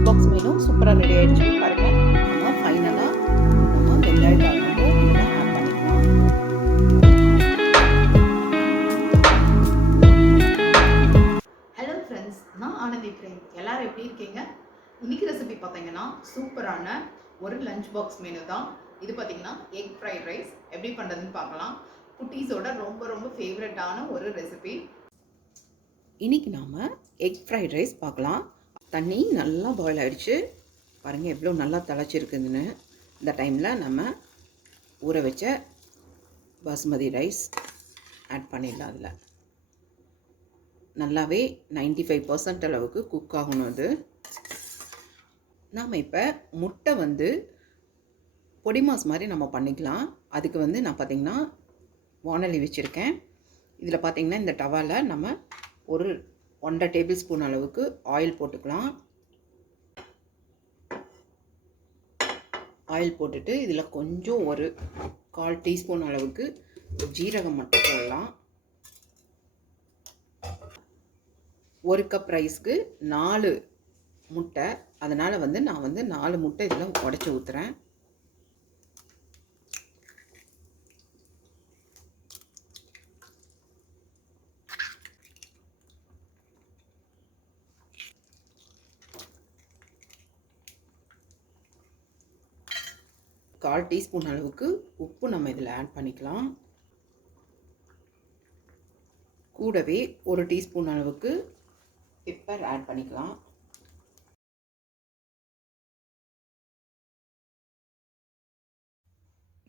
Lunch box menu சூப்பராக ready ஆகிடுச்சு பாருங்கள். நம்ம ஃபைனலாக நம்ம வெங்காயத்தாள் மட்டும் இதில் ஆட் பண்ணிக்கலாம். ஹலோ ஃப்ரெண்ட்ஸ், நான் ஆனந்தி பிரேம். எல்லோரும் எப்படி இருக்கீங்க? இன்றைக்கி ரெசிபி பார்த்தீங்கன்னா சூப்பரான ஒரு லஞ்ச் பாக்ஸ் மெனு தான். இது பார்த்தீங்கன்னா எக் ஃப்ரைட் ரைஸ் எப்படி பண்ணுறதுன்னு பார்க்கலாம். குட்டீஸோட ரொம்ப ரொம்ப ஃபேவரட்டான ஒரு ரெசிபி. இன்றைக்கி நாம் எக் ஃப்ரைட் ரைஸ் பார்க்கலாம். தண்ணி நல்லா பாயில் ஆகிடுச்சு பாருங்கள், எவ்வளோ நல்லா திளைச்சிருக்குதுன்னு. இந்த டைமில் நம்ம ஊற வச்ச பாசுமதி ரைஸ் ஆட் பண்ணிடலாம். அதில் நல்லாவே 95% அளவுக்கு குக் ஆகணும். அது நாம் இப்போ முட்டை பொடி மாஸ் மாதிரி நம்ம பண்ணிக்கலாம். அதுக்கு நான் பார்த்திங்கன்னா வானலி வச்சுருக்கேன். இதில் பார்த்திங்கன்னா இந்த டவாவில் நம்ம ஒரு 1.5 டேபிள் ஸ்பூன் அளவுக்கு ஆயில் போட்டுக்கலாம். ஆயில் போட்டுட்டு இதில் கொஞ்சம் ஒரு 1/4 டீஸ்பூன் அளவுக்கு ஜீரகம் மட்டும் போடலாம். 1 கப் ரைஸ்க்கு 4 முட்டை, அதனால் நான் 4 முட்டை இதில் உடச்சி ஊற்றுறேன். கால் டீஸ்பூன் அளவுக்கு உப்பு நம்ம இதில் ஆட் பண்ணிக்கலாம். கூடவே 1 டீஸ்பூன் அளவுக்கு பெப்பர் ஆட் பண்ணிக்கலாம்.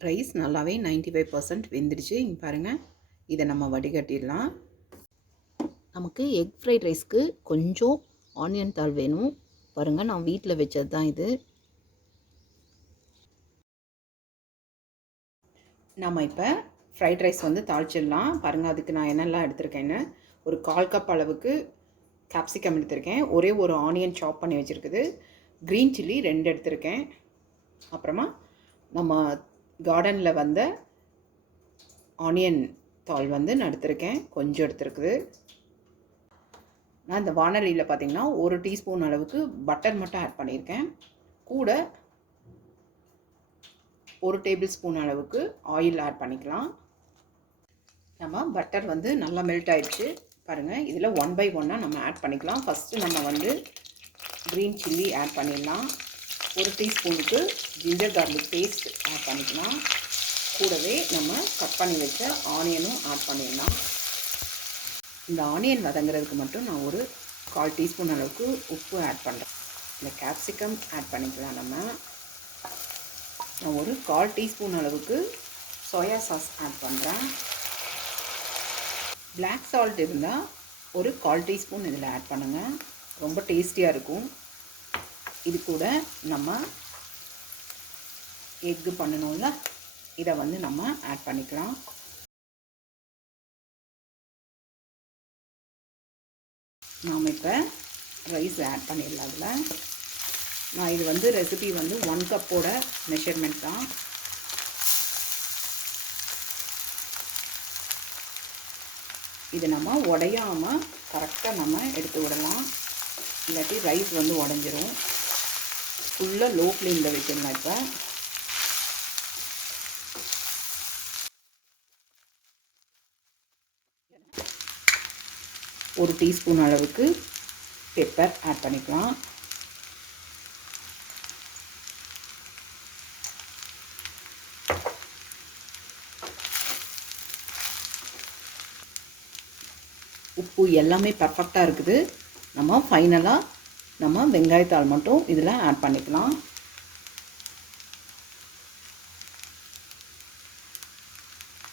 ரைஸ் நல்லாவே 95% வெந்துடுச்சு. இங்கே பாருங்கள், இதை நம்ம வடிகட்டிடலாம். நமக்கு எக் ஃப்ரைட் ரைஸ்க்கு கொஞ்சம் ஆனியன் தாள் வேணும். பாருங்கள், நான் வீட்டில் வச்சது தான் இது. நம்ம இப்போ ஃப்ரைட் ரைஸ் தாளிச்சிடலாம். பாருங்கள், அதுக்கு நான் என்னெல்லாம் எடுத்திருக்கேன்னு. ஒரு 1/4 கப் அளவுக்கு capsicum எடுத்திருக்கேன். ஒரே ஒரு ஆனியன் சாப் பண்ணி வச்சுருக்குது. க்ரீன் சில்லி 2 எடுத்திருக்கேன். அப்புறமா நம்ம கார்டனில் ஆனியன் தாள் நான் எடுத்திருக்கேன், கொஞ்சம் எடுத்துருக்குது. நான் இந்த வானலியில் பார்த்திங்கன்னா 1 டீஸ்பூன் அளவுக்கு பட்டர் மட்டும் ஆட் பண்ணியிருக்கேன். கூட 1 டேபிள் ஸ்பூன் அளவுக்கு ஆயில் ஆட் பண்ணிக்கலாம். நம்ம பட்டர் நல்லா மெல்ட் ஆகிடுச்சு பாருங்கள். இதில் 1 by 1 நம்ம ஆட் பண்ணிக்கலாம். ஃபஸ்ட்டு நம்ம க்ரீன் சில்லி ஆட் பண்ணிடலாம். 1 டீஸ்பூனுக்கு ஜிஞ்சர் கார்லிக் பேஸ்ட் ஆட் பண்ணிக்கலாம். கூடவே நம்ம கட் பண்ணி வச்ச ஆனியனும் ஆட் பண்ணிடலாம். இந்த ஆனியன் வதங்குறதுக்கு மட்டும் நான் ஒரு 1/4 டீஸ்பூன் அளவுக்கு உப்பு ஆட் பண்ணுறேன். இந்த கேப்சிகம் ஆட் பண்ணிக்கலாம். நான் ஒரு 1/4 டீஸ்பூன் அளவுக்கு சோயா சாஸ் ஆட் பண்ணுறேன். பிளாக் சால்ட் இருந்தால் ஒரு 1/4 டீஸ்பூன் இதில் ஆட் பண்ணுங்கள், ரொம்ப டேஸ்டியாக இருக்கும். இது கூட நம்ம எக்கு பண்ணணும்ல, இதை நம்ம ஆட் பண்ணிக்கலாம். நாம் இப்போ ரைஸ் ஆட் பண்ணிடலாம். அதில் நான் இது ரெசிபி 1 கப்போட மெஷர்மெண்ட் தான். இது நம்ம உடையாமல் கரெக்டாக நம்ம எடுத்து விடலாம், இல்லாட்டி ரைஸ் உடஞ்சிரும். ஃபுல்லாக லோ ஃப்ளேமில் வைக்கணும். இப்போ ஒரு டீஸ்பூன் அளவுக்கு பெப்பர் ஆட் பண்ணிக்கலாம். உப்பு எல்லாமே பர்ஃபெக்டாக இருக்குது. நம்ம ஃபைனலாக நம்ம வெங்காயத்தாள் மட்டும் இதில் ஆட் பண்ணிக்கலாம்.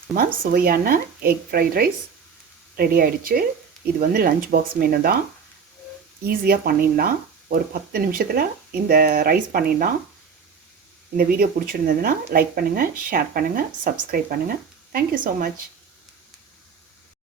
நம்ம சுவையான எக் ஃப்ரைட் ரைஸ் ரெடி ஆகிடுச்சு. இது லஞ்ச் பாக்ஸ் மெனு தான். ஈஸியாக பண்ணிடலாம். ஒரு 10 நிமிஷத்தில் இந்த ரைஸ் பண்ணிடலாம். இந்த வீடியோ பிடிச்சிருந்ததுன்னா லைக் பண்ணுங்கள், ஷேர் பண்ணுங்கள், சப்ஸ்கிரைப் பண்ணுங்கள். Thank you so much.